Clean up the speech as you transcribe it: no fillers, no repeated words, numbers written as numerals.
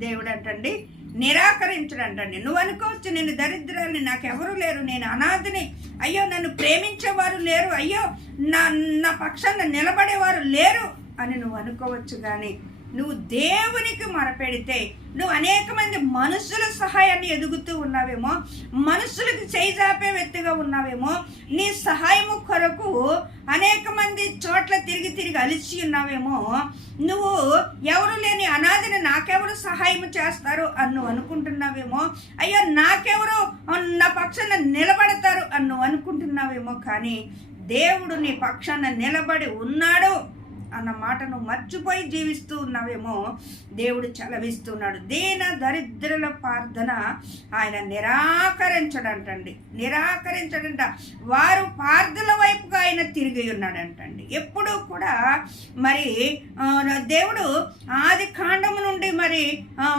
దేవుడు అంటండి నిరాకరించడంటండి. నువ్వు అనుకోవచ్చు, నేను దరిద్రాన్ని, నాకెవరు లేరు, నేను అనాథని, అయ్యో నన్ను ప్రేమించేవారు లేరు, అయ్యో నా నా పక్షాన నిలబడేవారు లేరు అని నువ్వు అనుకోవచ్చు. కానీ నువ్వు దేవునికి మొరపెడితే, నువ్వు అనేక మంది మనుషుల సహాయాన్ని ఎదుగుతూ ఉన్నావేమో, మనుషులకు చేజాపే వ్యక్తిగా ఉన్నావేమో, నీ సహాయము కొరకు అనేక మంది చోట్ల తిరిగి అలిసి ఉన్నావేమో, నువ్వు ఎవరు లేని అనాథని నాకెవరు సహాయం చేస్తారు అని నువ్వు అనుకుంటున్నావేమో, అయ్యో నాకెవరు నా పక్షాన నిలబడతారు అని నువ్వు అనుకుంటున్నావేమో. కానీ దేవుడు నీ పక్షాన నిలబడి ఉన్నాడు అన్న మాట నువ్వు మర్చిపోయి జీవిస్తూ ఉన్నావేమో. దేవుడు చలవిస్తున్నాడు. దీన దరిద్రుల ప్రార్థన ఆయన నిరాకరించడంట. వారు ప్రార్థన వైపుగా ఆయన తిరిగి ఉన్నాడంటండి. ఎప్పుడూ కూడా మరి దేవుడు ఆది కాండము నుండి మరి